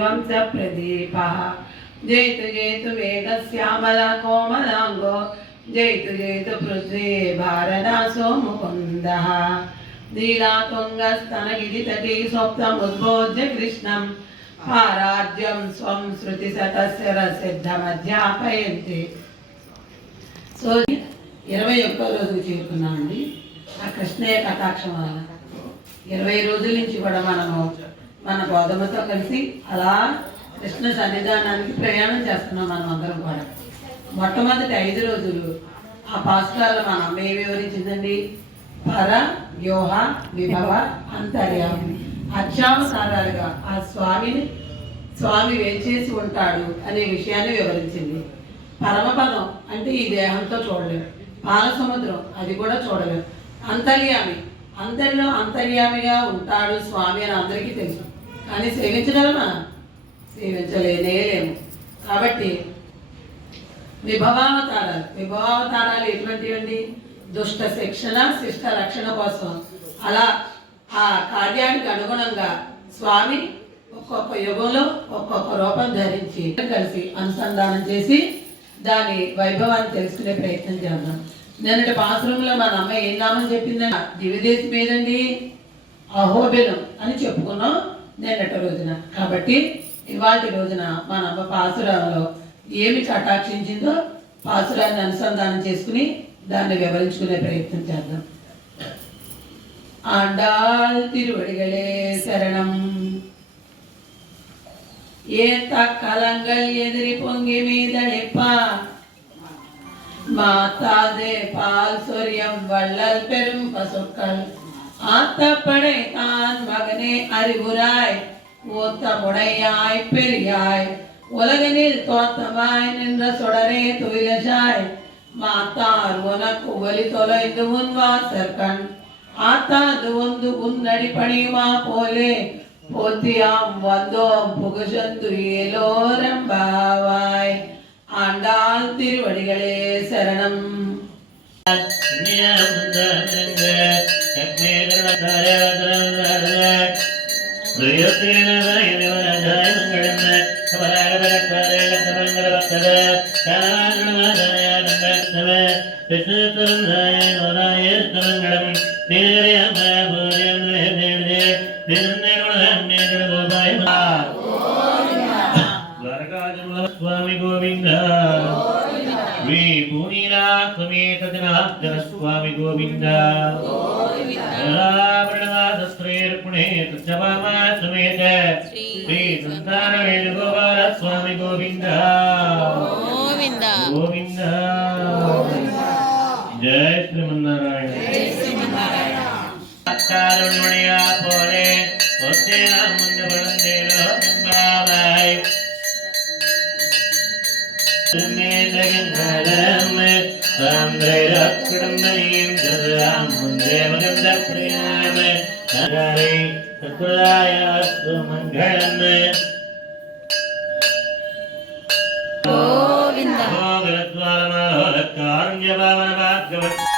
वंश प्रदीपः जयतु जयतु वेगश्यामल कोमलांगो जयतु जयतु पृथ्वी भारदासो मुकुन्दः नीलातुङ्गस्तनगिरितटी स्वप्नमुद्बोध्य कृष्णं पाराज्यं स्वं श्रुतिशतस्य रसिद्धमध्यापयन्ति. సో 21వ రోజుకి చేరుకున్నామండి. ఆ కృష్ణయ్య కటాక్షం వలన 20 రోజుల నుంచి కూడా మనము మన గోధుమతో కలిసి అలా కృష్ణ సన్నిధానానికి ప్రయాణం చేస్తున్నాం. మనం అందరం కూడా మొట్టమొదటి 5 రోజులు ఆ పాస్కాల్లో మన అమ్మ ఏమి వివరించిందండి? పర వ్యూహ విభవ అంతర్యామి అక్షావసారాలుగా ఆ స్వామి వేచేసి ఉంటాడు అనే విషయాన్ని వివరించింది. పరమపదం అంటే ఈ దేహంతో చూడలేము. పాలసముద్రం అది కూడా చూడలేము. అంతర్యామి అందరిలో అంతర్యామిగా ఉంటాడు స్వామి అని అందరికీ తెలుసు, కానీ సేవించగలమా? సేవించలేము. కాబట్టి విభవావతారాలు ఎటువంటివండి? దుష్ట శిక్షణ శిష్ట రక్షణ కోసం అలా ఆ కార్యానికి అనుగుణంగా స్వామి ఒక్కొక్క యుగంలో ఒక్కొక్క రూపం ధరించి కలిసి అనుసంధానం చేసి దాని వైభవాన్ని తెలుసుకునే ప్రయత్నం చేద్దాం. నిన్నటి పాశ్రంలో మన అమ్మ ఏం నామం చెప్పిందండి? దివ్యదేశం ఏదండి? అహోబిలం అని చెప్పుకున్నాం నిన్నటి రోజున. కాబట్టి ఇవాటి రోజున మన అమ్మ పాసురాలలో ఏమి కటాక్షించిందో పాసురాన్ని అనుసంధానం చేసుకుని దాన్ని వివరించుకునే ప్రయత్నం చేద్దాం. ఆండాళ్ తిరువడిగలే శరణం. ஏத்த கலங்கள் எதிரி பொங்கி மீதளிப்ப மாத்தாதே பால் சொரியம் வள்ளல் பெரும் பசுக்கள் ஆத்தப்படை தான் மகனே அறிவுராய் ஊத்தமுடையாய் பெரியாய் உலகனில் தோத்தமாய் நின்ற சுடரே துயிலசாய் மாத்தார் உனக்கு ஒலி தொலைந்து உன் வாசற்கண் ஆத்தாது ஒன்று உன்னடி பணியுமா போலே போத்தியாம் வந்தோம் புகுசந்து ஏலோரம்பாவாய். ஆண்டாள் திருவடிகளே சரணம். स्वामी गोविंद श्री पूनीनाथ समेत जनार्दन स्वामी गोविंद रावणनाथ श्रीर्पुणे तत्सभामा समेत श्री संतान वेणुगोपाल स्वामी गोविंद गोविंद गोविंद जय श्रीमन्नारायण जय श्रीमन्नारायण कारुण्यमणिया पोले ओते मुंद बंदे लोकंबावाई गोविंद